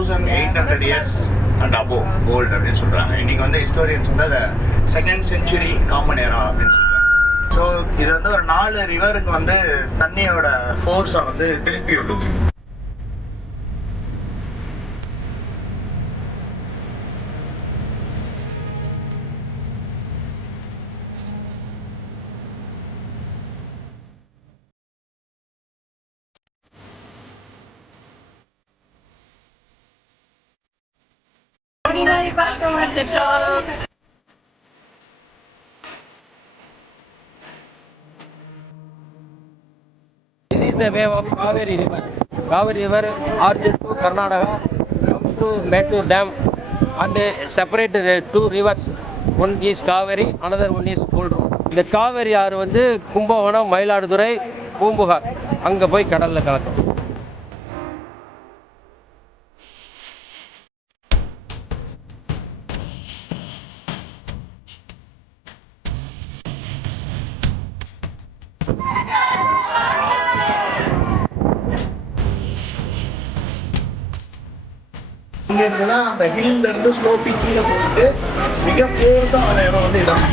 Thousand eight hundred years and above old அப்படின்னு சொல்கிறாங்க இன்றைக்கி வந்து ஹிஸ்டோரியன்ஸ் வந்து அதை செகண்ட் செஞ்சுரி காமன் ஏரா அப்படின்னு சொல்கிறாங்க ஸோ இது வந்து ஒரு நாலு ரிவருக்கு வந்து தண்ணியோட ஃபோர்ஸை வந்து திருப்பி விடுது This is the way of Kaveri River. Kaveri River origin to Karnataka comes to Mettur Dam and they separate the two rivers. One is Kaveri, another one is Koldru. இந்த காவேரி ஆறு வந்து கும்பகோணம் மயிலாடுதுறை பூம்புகார் அங்கே போய் கடலில் கலக்கும் இங்க தான் அந்த ஹில்லேருந்து இருந்து ஸ்லோப்பி கீழே போயிட்டு மிக போர்ஸான இடம் வந்து இடம்.